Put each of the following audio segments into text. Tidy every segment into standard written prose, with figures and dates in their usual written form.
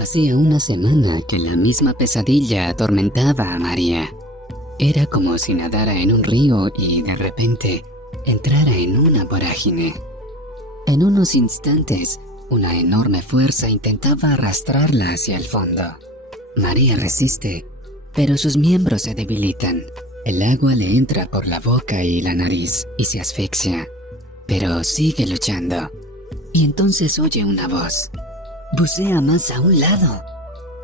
Hacía una semana que la misma pesadilla atormentaba a María. Era como si nadara en un río y de repente entrara en una vorágine. En unos instantes, una enorme fuerza intentaba arrastrarla hacia el fondo. María resiste, pero sus miembros se debilitan. El agua le entra por la boca y la nariz y se asfixia, pero sigue luchando. Y entonces oye una voz. Bucea más a un lado.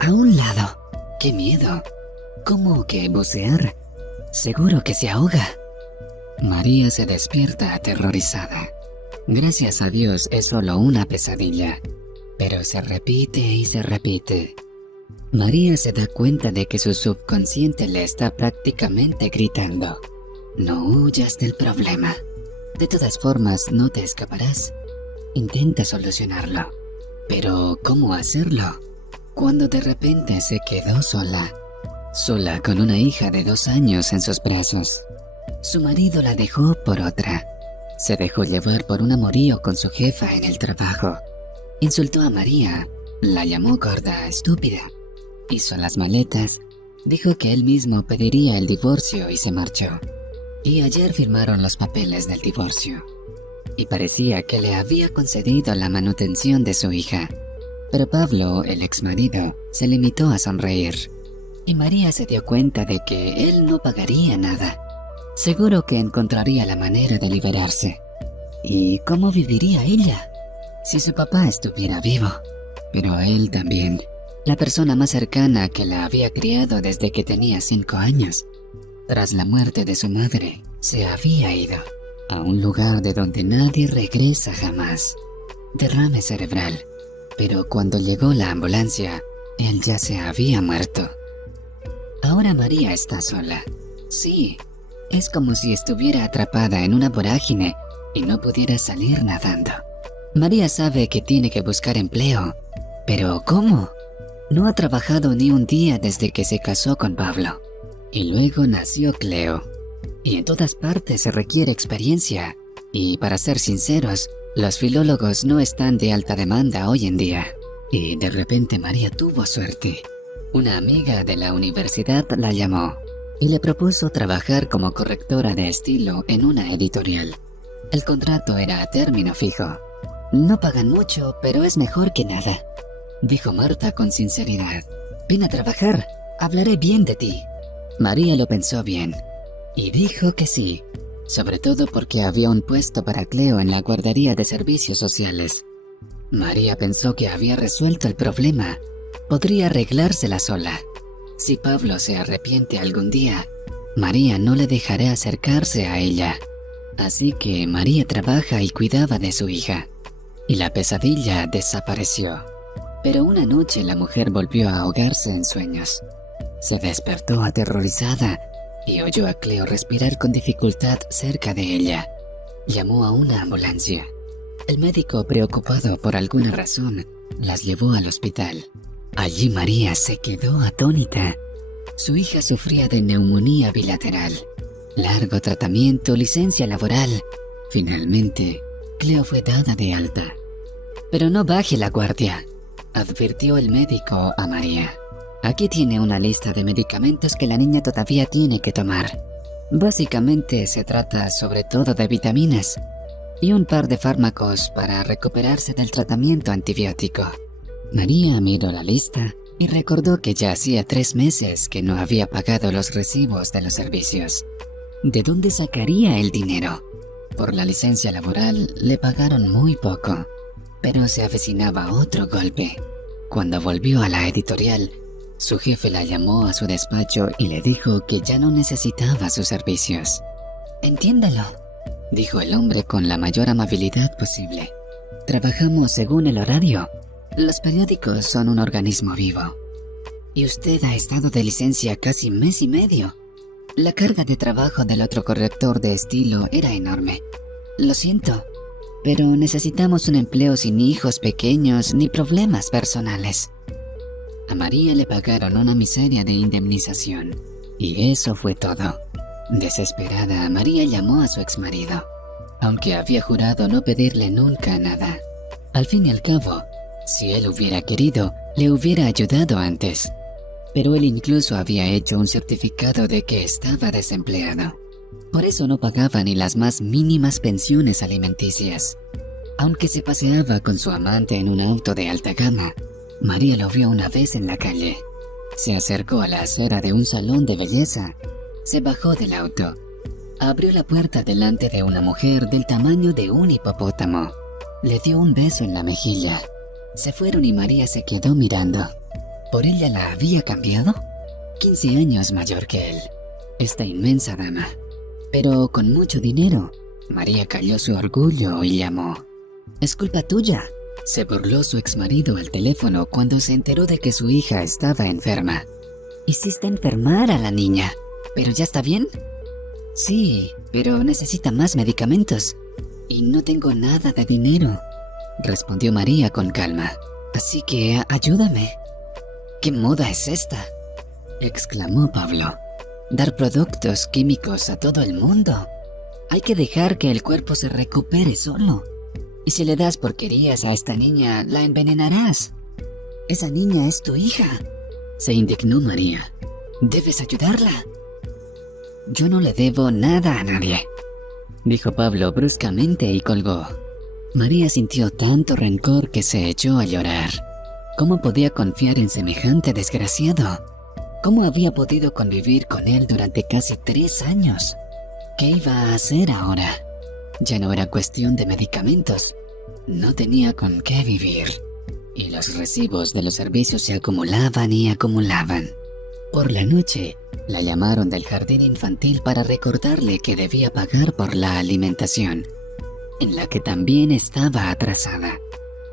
¡A un lado! ¡Qué miedo! ¿Cómo que bucear? Seguro que se ahoga. María se despierta aterrorizada. Gracias a Dios es solo una pesadilla, pero se repite y se repite. María se da cuenta de que su subconsciente le está prácticamente gritando: no huyas del problema. De todas formas, no te escaparás. Intenta solucionarlo. Pero, ¿cómo hacerlo? Cuando de repente se quedó sola con una hija de 2 años en sus brazos. Su marido la dejó por otra. Se dejó llevar por un amorío con su jefa en el trabajo. Insultó a María, la llamó gorda, estúpida. Hizo las maletas, dijo que él mismo pediría el divorcio y se marchó. Y ayer firmaron los papeles del divorcio. Y parecía que le había concedido la manutención de su hija. Pero Pablo, el exmarido, se limitó a sonreír. Y María se dio cuenta de que él no pagaría nada. Seguro que encontraría la manera de liberarse. ¿Y cómo viviría ella? Si su papá estuviera vivo. Pero él también. La persona más cercana que la había criado desde que tenía 5 años. Tras la muerte de su madre, se había ido a un lugar de donde nadie regresa jamás. Derrame cerebral. Pero cuando llegó la ambulancia, él ya se había muerto. Ahora María está sola. Sí, es como si estuviera atrapada en una vorágine y no pudiera salir nadando. María sabe que tiene que buscar empleo. ¿Pero cómo? No ha trabajado ni un día desde que se casó con Pablo. Y luego nació Cleo. Y en todas partes se requiere experiencia. Y para ser sinceros, los filólogos no están de alta demanda hoy en día. Y de repente María tuvo suerte. Una amiga de la universidad la llamó y le propuso trabajar como correctora de estilo en una editorial. El contrato era a término fijo. No pagan mucho, pero es mejor que nada, dijo Marta con sinceridad. Ven a trabajar, hablaré bien de ti. María lo pensó bien y dijo que sí, sobre todo porque había un puesto para Cleo en la guardería de servicios sociales. María pensó que había resuelto el problema. Podría arreglársela sola. Si Pablo se arrepiente algún día, María no le dejará acercarse a ella. Así que María trabaja y cuidaba de su hija. Y la pesadilla desapareció. Pero una noche la mujer volvió a ahogarse en sueños. Se despertó aterrorizada y oyó a Cleo respirar con dificultad cerca de ella. Llamó a una ambulancia. El médico, preocupado por alguna razón, las llevó al hospital. Allí María se quedó atónita. Su hija sufría de neumonía bilateral. Largo tratamiento, licencia laboral. Finalmente, Cleo fue dada de alta. Pero no baje la guardia, advirtió el médico a María. Aquí tiene una lista de medicamentos que la niña todavía tiene que tomar. Básicamente se trata sobre todo de vitaminas y un par de fármacos para recuperarse del tratamiento antibiótico. María miró la lista y recordó que ya hacía 3 meses que no había pagado los recibos de los servicios. ¿De dónde sacaría el dinero? Por la licencia laboral le pagaron muy poco, pero se avecinaba otro golpe. Cuando volvió a la editorial, su jefe la llamó a su despacho y le dijo que ya no necesitaba sus servicios. Entiéndalo, dijo el hombre con la mayor amabilidad posible. Trabajamos según el horario. Los periódicos son un organismo vivo. Y usted ha estado de licencia casi 1 mes y medio. La carga de trabajo del otro corrector de estilo era enorme. Lo siento, pero necesitamos un empleo sin hijos pequeños ni problemas personales. A María le pagaron una miseria de indemnización. Y eso fue todo. Desesperada, María llamó a su exmarido, aunque había jurado no pedirle nunca nada. Al fin y al cabo, si él hubiera querido, Le hubiera ayudado antes, pero él incluso había hecho un certificado de que estaba desempleado. Por eso no pagaba ni las más mínimas pensiones alimenticias. Aunque se paseaba con su amante en un auto de alta gama, María lo vio una vez en la calle. Se acercó a la acera de un salón de belleza. Se bajó del auto. Abrió la puerta delante de una mujer del tamaño de un hipopótamo. Le dio un beso en la mejilla. Se fueron y María se quedó mirando. ¿Por ella la había cambiado? 15 años mayor que él. Esta inmensa dama. Pero con mucho dinero. María calló su orgullo y llamó. «Es culpa tuya», se burló su exmarido al teléfono cuando se enteró de que su hija estaba enferma. «Hiciste enfermar a la niña, ¿pero ya está bien?» «Sí, pero necesita más medicamentos. Y no tengo nada de dinero», respondió María con calma. «Así que ayúdame». «¿Qué moda es esta?», exclamó Pablo. «Dar productos químicos a todo el mundo. Hay que dejar que el cuerpo se recupere solo. Y si le das porquerías a esta niña, la envenenarás. Esa niña es tu hija», se indignó María. «Debes ayudarla». «Yo no le debo nada a nadie», dijo Pablo bruscamente y colgó. María sintió tanto rencor que se echó a llorar. ¿Cómo podía confiar en semejante desgraciado? ¿Cómo había podido convivir con él durante casi 3 años? ¿Qué iba a hacer ahora? Ya no era cuestión de medicamentos. No tenía con qué vivir. Y los recibos de los servicios se acumulaban y acumulaban. Por la noche, la llamaron del jardín infantil para recordarle que debía pagar por la alimentación, en la que también estaba atrasada.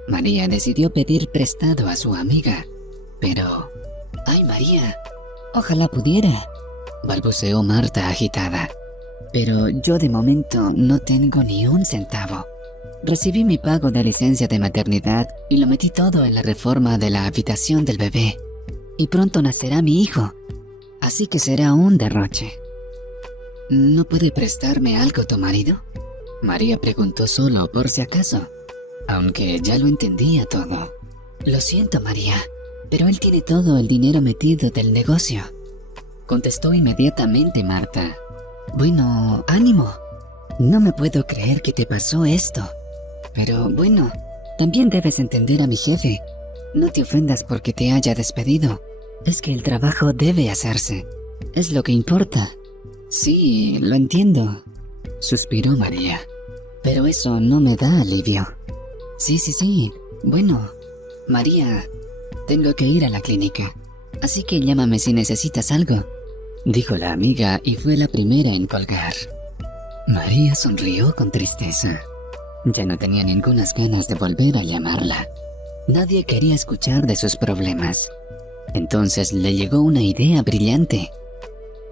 María decidió pedir prestado a su amiga, pero... «¡Ay, María! Ojalá pudiera», balbuceó Marta agitada. «Pero yo de momento no tengo ni un centavo. Recibí mi pago de licencia de maternidad y lo metí todo en la reforma de la habitación del bebé. Y pronto nacerá mi hijo, así que será un derroche». «¿No puede prestarme algo tu marido?», María preguntó solo por si acaso, aunque ya lo entendía todo. «Lo siento, María, pero él tiene todo el dinero metido del negocio», contestó inmediatamente Marta. «Bueno, ánimo. No me puedo creer que te pasó esto. Pero bueno, también debes entender a mi jefe. No te ofendas porque te haya despedido. Es que el trabajo debe hacerse. Es lo que importa». «Sí, lo entiendo», suspiró María. «Pero eso no me da alivio». Sí. Bueno, María, tengo que ir a la clínica. Así que llámame si necesitas algo», dijo la amiga y fue la primera en colgar. María sonrió con tristeza. Ya no tenía ningunas ganas de volver a llamarla. Nadie quería escuchar de sus problemas. Entonces le llegó una idea brillante.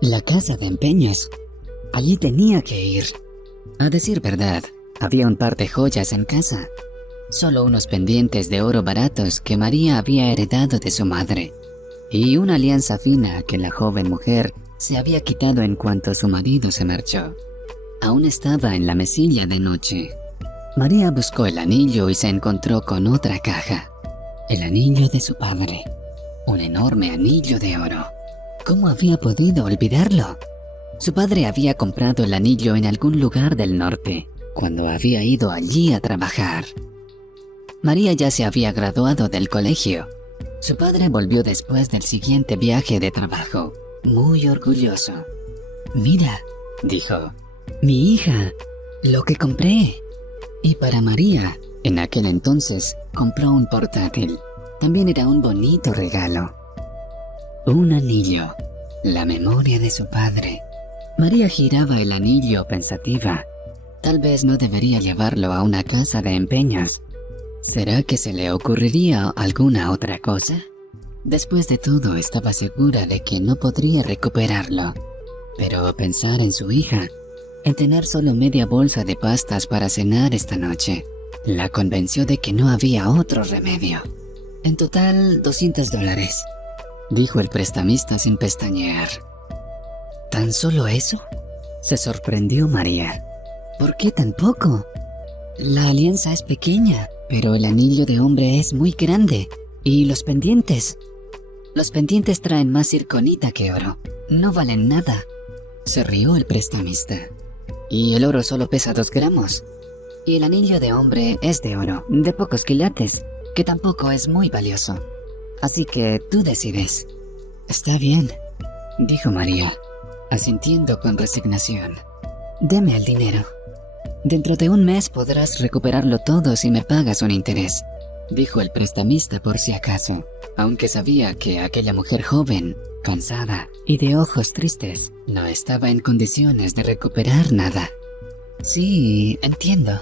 La casa de empeños. Allí tenía que ir. A decir verdad, había un par de joyas en casa. Solo unos pendientes de oro baratos que María había heredado de su madre. Y una alianza fina que la joven mujer se había quitado en cuanto su marido se marchó. Aún estaba en la mesilla de noche. María buscó el anillo y se encontró con otra caja. El anillo de su padre. Un enorme anillo de oro. ¿Cómo había podido olvidarlo? Su padre había comprado el anillo en algún lugar del norte, cuando había ido allí a trabajar. María ya se había graduado del colegio. Su padre volvió después del siguiente viaje de trabajo, muy orgulloso. «Mira», dijo, «mi hija, lo que compré». Y para María, en aquel entonces, compró un portátil. También era un bonito regalo. Un anillo, la memoria de su padre. María giraba el anillo pensativa. Tal vez no debería llevarlo a una casa de empeños. ¿Será que se le ocurriría alguna otra cosa? Después de todo, estaba segura de que no podría recuperarlo. Pero pensar en su hija, en tener solo media bolsa de pastas para cenar esta noche, la convenció de que no había otro remedio. «En total, $200», dijo el prestamista sin pestañear. «¿Tan solo eso?», se sorprendió María. «¿Por qué tan poco? La alianza es pequeña, pero el anillo de hombre es muy grande. ¿Y los pendientes? Los pendientes traen más circonita que oro. No valen nada. Se rió el prestamista. Y el oro solo pesa 2 gramos. Y el anillo de hombre es de oro, de pocos quilates, que tampoco es muy valioso. Así que tú decides. Está bien, dijo María, asintiendo con resignación. Deme el dinero. Dentro de 1 mes podrás recuperarlo todo si me pagas un interés, dijo el prestamista por si acaso, aunque sabía que aquella mujer joven, cansada y de ojos tristes, no estaba en condiciones de recuperar nada. Sí, entiendo,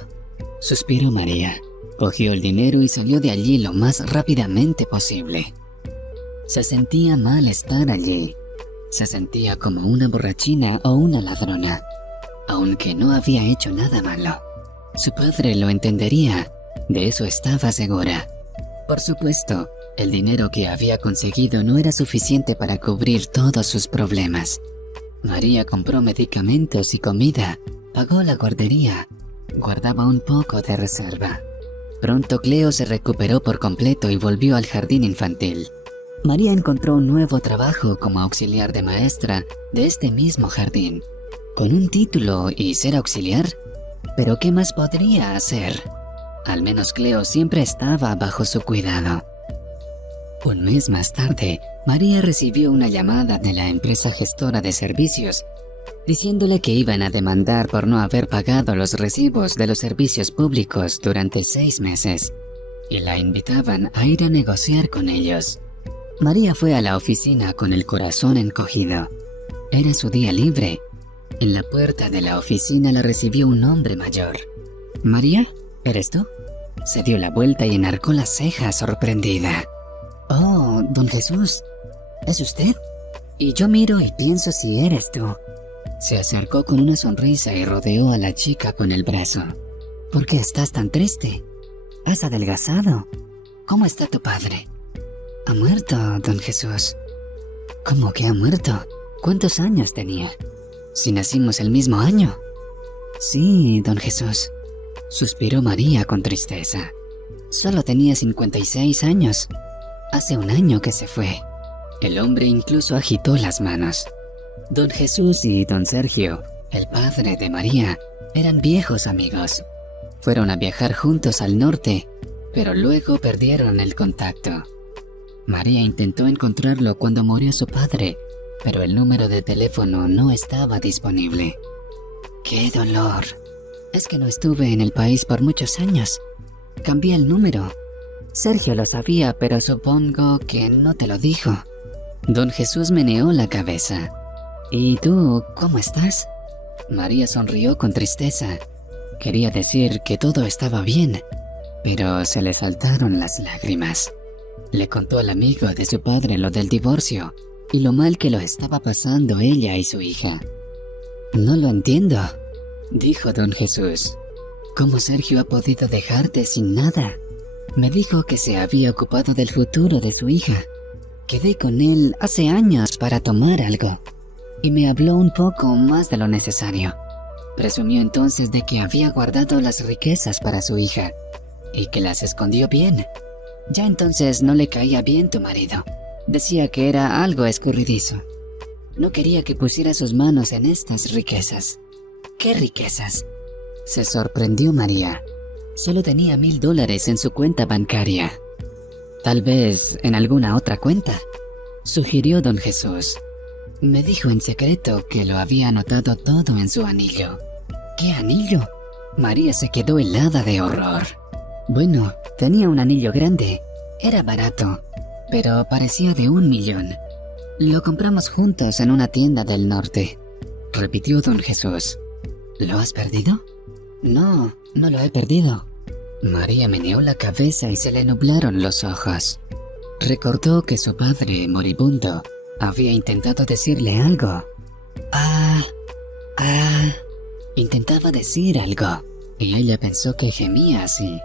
suspiró María. Cogió el dinero y salió de allí lo más rápidamente posible. Se sentía mal estar allí. Se sentía como una borrachina o una ladrona, aunque no había hecho nada malo. Su padre lo entendería, de eso estaba segura. Por supuesto, el dinero que había conseguido no era suficiente para cubrir todos sus problemas. María compró medicamentos y comida, pagó la guardería, guardaba un poco de reserva. Pronto Cleo se recuperó por completo y volvió al jardín infantil. María encontró un nuevo trabajo como auxiliar de maestra de este mismo jardín. ¿Con un título y ser auxiliar? ¿Pero qué más podría hacer? Al menos Cleo siempre estaba bajo su cuidado. 1 mes más tarde, María recibió una llamada de la empresa gestora de servicios, diciéndole que iban a demandar por no haber pagado los recibos de los servicios públicos durante 6 meses, y la invitaban a ir a negociar con ellos. María fue a la oficina con el corazón encogido. Era su día libre. En la puerta de la oficina la recibió un hombre mayor. «¿María? ¿Eres tú?» Se dio la vuelta y enarcó las cejas sorprendida. «Oh, don Jesús, ¿es usted?» «Y yo miro y pienso si eres tú». Se acercó con una sonrisa y rodeó a la chica con el brazo. «¿Por qué estás tan triste? ¿Has adelgazado? ¿Cómo está tu padre?» «Ha muerto, don Jesús». «¿Cómo que ha muerto? ¿Cuántos años tenía? Si nacimos el mismo año». «Sí, don Jesús», suspiró María con tristeza. «Solo tenía 56 años. Hace 1 año que se fue». El hombre incluso agitó las manos. Don Jesús y don Sergio, el padre de María, eran viejos amigos. Fueron a viajar juntos al norte, pero luego perdieron el contacto. María intentó encontrarlo cuando murió su padre, pero el número de teléfono no estaba disponible. ¡Qué dolor! Es que no estuve en el país por muchos años. Cambié el número. Sergio lo sabía, pero supongo que no te lo dijo. Don Jesús meneó la cabeza. ¿Y tú, cómo estás? María sonrió con tristeza. Quería decir que todo estaba bien, pero se le saltaron las lágrimas. Le contó al amigo de su padre lo del divorcio y lo mal que lo estaba pasando ella y su hija. «No lo entiendo», dijo don Jesús. «¿Cómo Sergio ha podido dejarte sin nada? Me dijo que se había ocupado del futuro de su hija. Quedé con él hace años para tomar algo, y me habló un poco más de lo necesario. Presumió entonces de que había guardado las riquezas para su hija, y que las escondió bien. Ya entonces no le caía bien tu marido. Decía que era algo escurridizo. No quería que pusiera sus manos en estas riquezas». «¿Qué riquezas?», se sorprendió María. Solo tenía $1000 en su cuenta bancaria. «Tal vez en alguna otra cuenta», sugirió don Jesús. «Me dijo en secreto que lo había anotado todo en su anillo». «¿Qué anillo?», María se quedó helada de horror. «Bueno, tenía un anillo grande. Era barato, pero parecía de 1 millón. Lo compramos juntos en una tienda del norte», repitió don Jesús. «¿Lo has perdido?» «No, no lo he perdido». María meneó la cabeza y se le nublaron los ojos. Recordó que su padre, moribundo, había intentado decirle algo. Intentaba decir algo, y ella pensó que gemía así.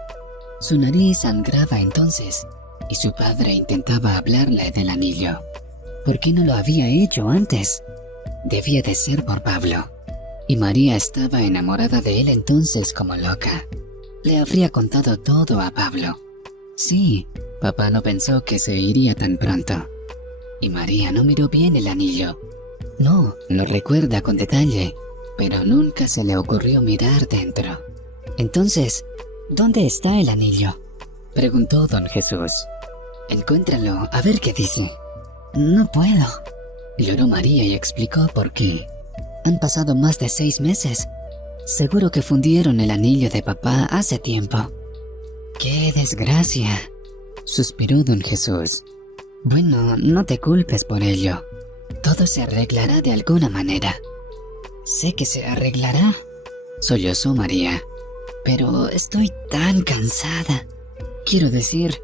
Su nariz sangraba entonces, y su padre intentaba hablarle del anillo. ¿Por qué no lo había hecho antes? Debía de ser por Pablo. Y María estaba enamorada de él entonces como loca. Le habría contado todo a Pablo. Sí, papá no pensó que se iría tan pronto. Y María no miró bien el anillo. No, lo recuerda con detalle, pero nunca se le ocurrió mirar dentro. Entonces, ¿dónde está el anillo?, preguntó don Jesús. Encuéntralo, a ver qué dice. No puedo. Lloró María y explicó por qué. Han pasado más de 6 meses. Seguro que fundieron el anillo de papá hace tiempo. ¡Qué desgracia!, suspiró don Jesús. Bueno, no te culpes por ello. Todo se arreglará de alguna manera. Sé que se arreglará, sollozó María. Pero estoy tan cansada. Quiero decir,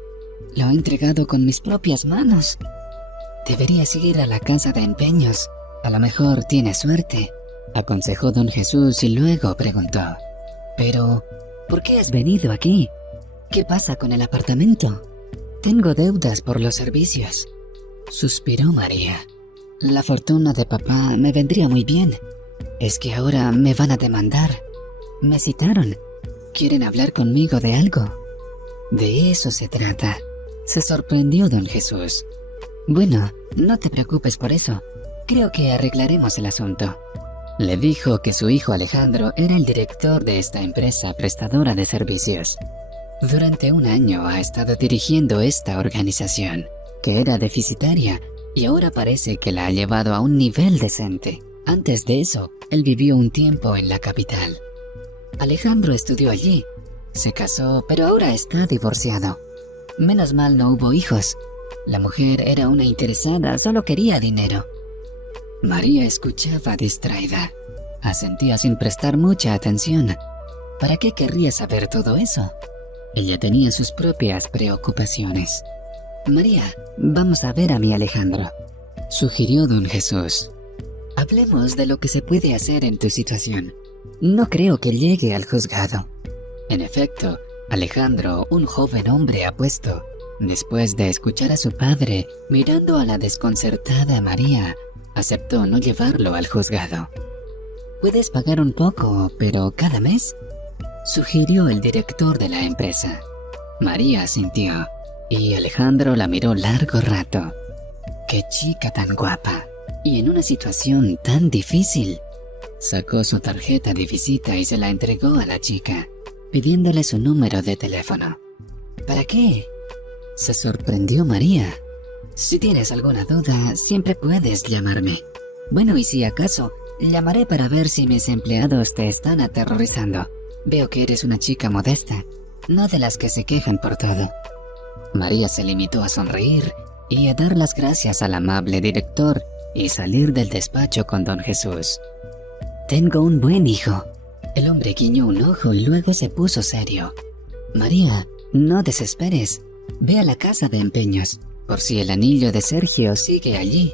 lo he entregado con mis propias manos. Deberías ir a la casa de empeños. A lo mejor tienes suerte, aconsejó don Jesús y luego preguntó. Pero, ¿por qué has venido aquí? ¿Qué pasa con el apartamento? Tengo deudas por los servicios, suspiró María. La fortuna de papá me vendría muy bien. Es que ahora me van a demandar. Me citaron. ¿Quieren hablar conmigo de algo? De eso se trata, se sorprendió don Jesús. Bueno, no te preocupes por eso. Creo que arreglaremos el asunto. Le dijo que su hijo Alejandro era el director de esta empresa prestadora de servicios. Durante 1 año ha estado dirigiendo esta organización, que era deficitaria, y ahora parece que la ha llevado a un nivel decente. Antes de eso, él vivió un tiempo en la capital. Alejandro estudió allí, se casó, pero ahora está divorciado. Menos mal no hubo hijos. La mujer era una interesada, solo quería dinero. María escuchaba distraída. Asentía sin prestar mucha atención. ¿Para qué querría saber todo eso? Ella tenía sus propias preocupaciones. María, vamos a ver a mi Alejandro, sugirió don Jesús. Hablemos de lo que se puede hacer en tu situación. No creo que llegue al juzgado. En efecto, Alejandro, un joven hombre apuesto, después de escuchar a su padre mirando a la desconcertada María, aceptó no llevarlo al juzgado. Puedes pagar un poco, pero cada mes, sugirió el director de la empresa. María asintió y Alejandro la miró largo rato. ¡Qué chica tan guapa! Y en una situación tan difícil. Sacó su tarjeta de visita y se la entregó a la chica, pidiéndole su número de teléfono. ¿Para qué?, se sorprendió María. Si tienes alguna duda, siempre puedes llamarme. Bueno, y si acaso, llamaré para ver si mis empleados te están aterrorizando. Veo que eres una chica modesta, no de las que se quejan por todo. María se limitó a sonreír y a dar las gracias al amable director y salir del despacho con don Jesús. Tengo un buen hijo. El hombre guiñó un ojo y luego se puso serio. María, no desesperes. Ve a la casa de empeños, por si el anillo de Sergio sigue allí.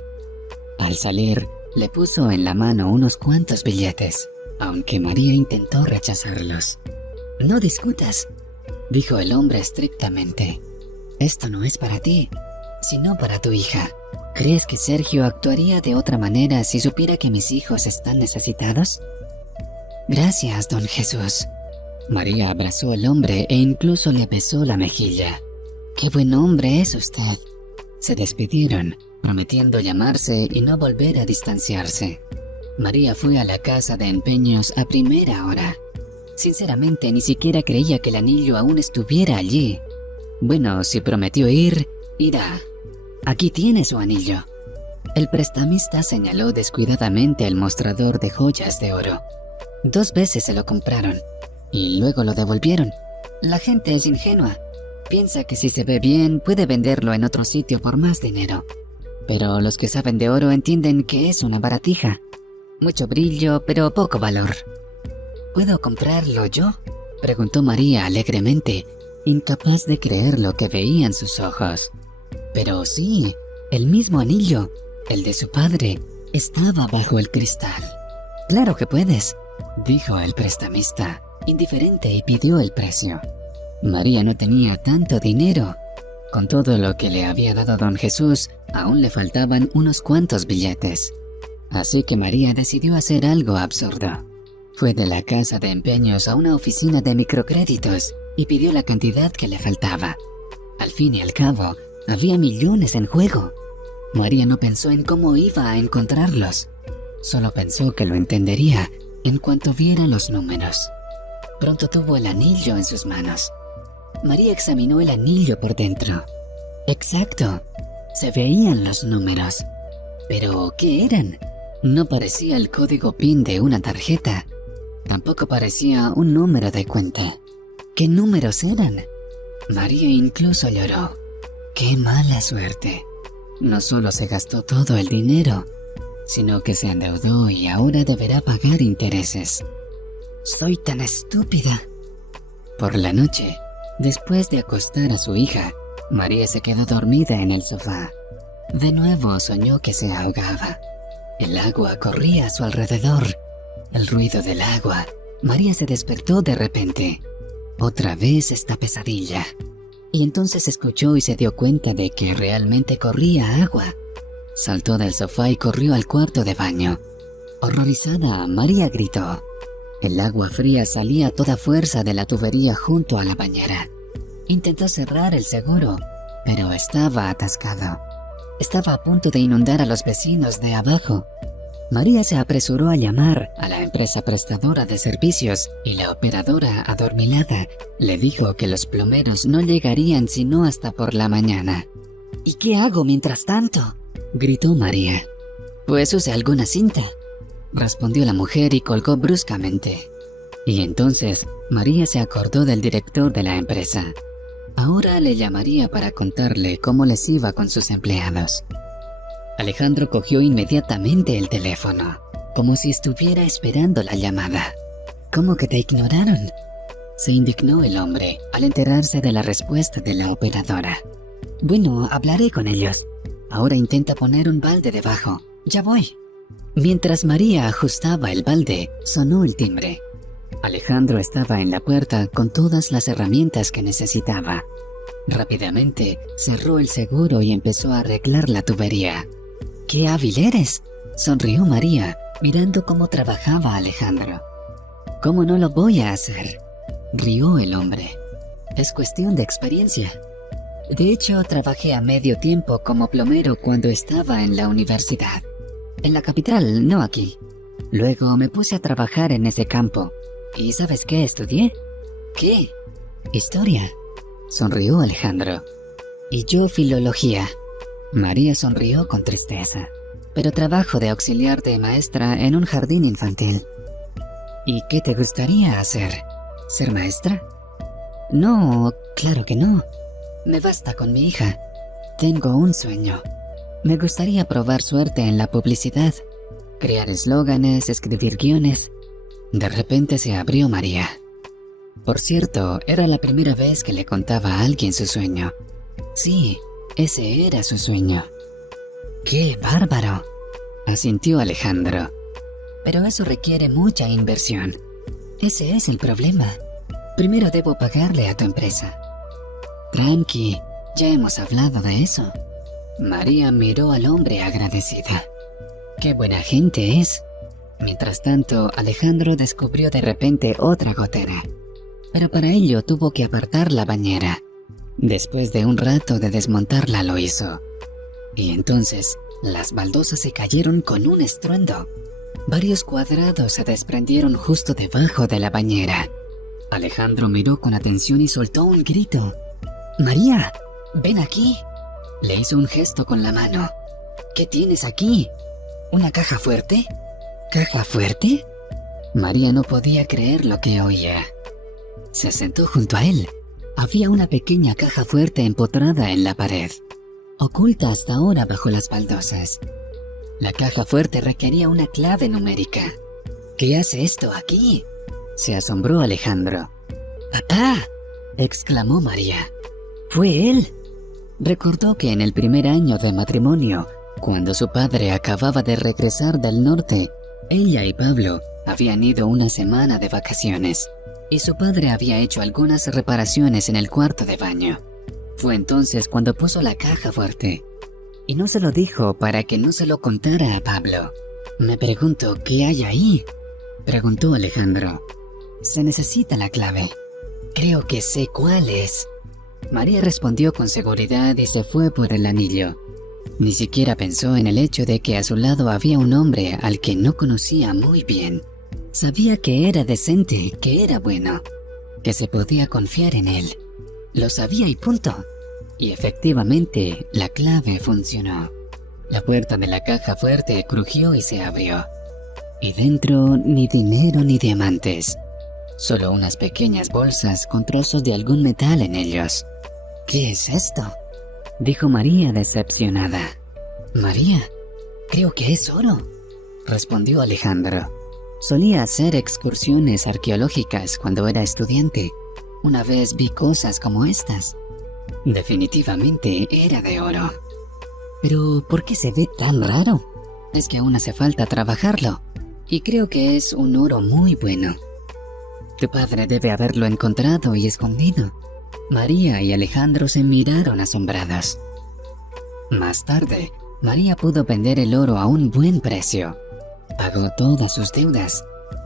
Al salir, le puso en la mano unos cuantos billetes, aunque María intentó rechazarlos. No discutas, dijo el hombre estrictamente. Esto no es para ti, sino para tu hija. ¿Crees que Sergio actuaría de otra manera si supiera que mis hijos están necesitados? Gracias, don Jesús. María abrazó al hombre e incluso le besó la mejilla. ¡Qué buen hombre es usted! Se despidieron, prometiendo llamarse y no volver a distanciarse. María fue a la casa de empeños a primera hora. Sinceramente, ni siquiera creía que el anillo aún estuviera allí. Bueno, si prometió ir, irá. Aquí tiene su anillo. El prestamista señaló descuidadamente el mostrador de joyas de oro. 2 veces se lo compraron y luego lo devolvieron. La gente es ingenua. Piensa que si se ve bien puede venderlo en otro sitio por más dinero. Pero los que saben de oro entienden que es una baratija. Mucho brillo, pero poco valor. ¿Puedo comprarlo yo?, preguntó María alegremente, incapaz de creer lo que veían sus ojos. Pero sí, el mismo anillo, el de su padre, estaba bajo el cristal. Claro que puedes, dijo el prestamista, indiferente, y pidió el precio. María no tenía tanto dinero. Con todo lo que le había dado don Jesús, aún le faltaban unos cuantos billetes. Así que María decidió hacer algo absurdo. Fue de la casa de empeños a una oficina de microcréditos y pidió la cantidad que le faltaba. Al fin y al cabo, había millones en juego. María no pensó en cómo iba a encontrarlos. Solo pensó que lo entendería en cuanto viera los números. Pronto tuvo el anillo en sus manos. María examinó el anillo por dentro. Exacto, se veían los números. ¿Pero qué eran? No parecía el código PIN de una tarjeta. Tampoco parecía un número de cuenta. ¿Qué números eran? María incluso lloró. ¡Qué mala suerte! No solo se gastó todo el dinero, sino que se endeudó y ahora deberá pagar intereses. ¡Soy tan estúpida! Por la noche, después de acostar a su hija, María se quedó dormida en el sofá. De nuevo soñó que se ahogaba. El agua corría a su alrededor. El ruido del agua. María se despertó de repente. Otra vez esta pesadilla. Y entonces escuchó y se dio cuenta de que realmente corría agua. Saltó del sofá y corrió al cuarto de baño. Horrorizada, María gritó. El agua fría salía a toda fuerza de la tubería junto a la bañera. Intentó cerrar el seguro, pero estaba atascado. Estaba a punto de inundar a los vecinos de abajo. María se apresuró a llamar a la empresa prestadora de servicios y la operadora, adormilada, le dijo que los plomeros no llegarían sino hasta por la mañana. ¿Y qué hago mientras tanto?, gritó María. Pues use alguna cinta, respondió la mujer y colgó bruscamente. Y entonces María se acordó del director de la empresa. Ahora le llamaría para contarle cómo les iba con sus empleados. Alejandro cogió inmediatamente el teléfono, como si estuviera esperando la llamada. ¿Cómo que te ignoraron?, se indignó el hombre al enterarse de la respuesta de la operadora. Bueno, hablaré con ellos. Ahora intenta poner un balde debajo. Ya voy. Mientras María ajustaba el balde, sonó el timbre. Alejandro estaba en la puerta con todas las herramientas que necesitaba. Rápidamente cerró el seguro y empezó a arreglar la tubería. ¡Qué hábil eres!, sonrió María, mirando cómo trabajaba Alejandro. ¿Cómo no lo voy a hacer?, rió el hombre. Es cuestión de experiencia. De hecho, trabajé a medio tiempo como plomero cuando estaba en la universidad. En la capital, no aquí. Luego me puse a trabajar en ese campo. ¿Y sabes qué estudié? ¿Qué? Historia, sonrió Alejandro. Y yo filología. María sonrió con tristeza. Pero trabajo de auxiliar de maestra en un jardín infantil. ¿Y qué te gustaría hacer? ¿Ser maestra? No, claro que no. Me basta con mi hija. Tengo un sueño. Me gustaría probar suerte en la publicidad. Crear eslóganes, escribir guiones. De repente se abrió María. Por cierto, era la primera vez que le contaba a alguien su sueño. Sí, ese era su sueño. ¡Qué bárbaro!, asintió Alejandro. Pero eso requiere mucha inversión. Ese es el problema. Primero debo pagarle a tu empresa. Tranqui, ya hemos hablado de eso. María miró al hombre agradecida. ¡Qué buena gente es! Mientras tanto, Alejandro descubrió de repente otra gotera. Pero para ello tuvo que apartar la bañera. Después de un rato de desmontarla lo hizo. Y entonces, las baldosas se cayeron con un estruendo. Varios cuadrados se desprendieron justo debajo de la bañera. Alejandro miró con atención y soltó un grito. ¡María! ¡Ven aquí! Le hizo un gesto con la mano. ¿Qué tienes aquí? ¿Una caja fuerte? ¿Caja fuerte? María no podía creer lo que oía. Se sentó junto a él. Había una pequeña caja fuerte empotrada en la pared, oculta hasta ahora bajo las baldosas. La caja fuerte requería una clave numérica. ¿Qué hace esto aquí?, se asombró Alejandro. ¡Papá!, exclamó María. ¿Fue él? Recordó que en el primer año de matrimonio, cuando su padre acababa de regresar del norte, ella y Pablo habían ido una semana de vacaciones y su padre había hecho algunas reparaciones en el cuarto de baño. Fue entonces cuando puso la caja fuerte. Y no se lo dijo para que no se lo contara a Pablo. Me pregunto, ¿qué hay ahí?, preguntó Alejandro. Se necesita la clave. Creo que sé cuál es. María respondió con seguridad y se fue por el anillo. Ni siquiera pensó en el hecho de que a su lado había un hombre al que no conocía muy bien. Sabía que era decente, que era bueno, que se podía confiar en él. Lo sabía y punto. Y efectivamente, la clave funcionó. La puerta de la caja fuerte crujió y se abrió. Y dentro, ni dinero ni diamantes. Solo unas pequeñas bolsas con trozos de algún metal en ellos. ¿Qué es esto?, dijo María decepcionada. María, creo que es oro, respondió Alejandro. Solía hacer excursiones arqueológicas cuando era estudiante. Una vez vi cosas como estas. Definitivamente era de oro. Pero ¿por qué se ve tan raro? Es que aún hace falta trabajarlo. Y creo que es un oro muy bueno. Tu padre debe haberlo encontrado y escondido. María y Alejandro se miraron asombrados. Más tarde, María pudo vender el oro a un buen precio. Pagó todas sus deudas.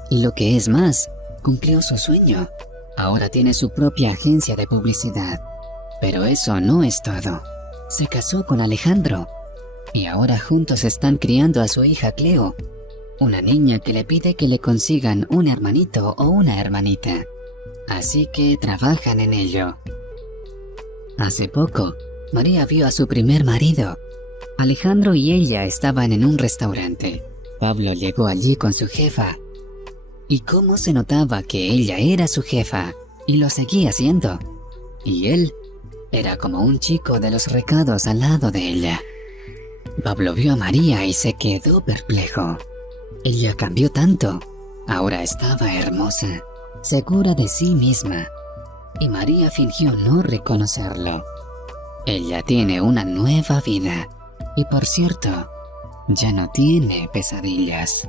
Y lo que es más, cumplió su sueño. Ahora tiene su propia agencia de publicidad. Pero eso no es todo. Se casó con Alejandro. Y ahora juntos están criando a su hija Cleo, una niña que le pide que le consigan un hermanito o una hermanita. Así que trabajan en ello. Hace poco, María vio a su primer marido. Alejandro y ella estaban en un restaurante. Pablo llegó allí con su jefa. Y cómo se notaba que ella era su jefa, y lo seguía siendo. Y él era como un chico de los recados al lado de ella. Pablo vio a María y se quedó perplejo. Ella cambió tanto. Ahora estaba hermosa, segura de sí misma. Y María fingió no reconocerlo. Ella tiene una nueva vida. Y por cierto, ya no tiene pesadillas.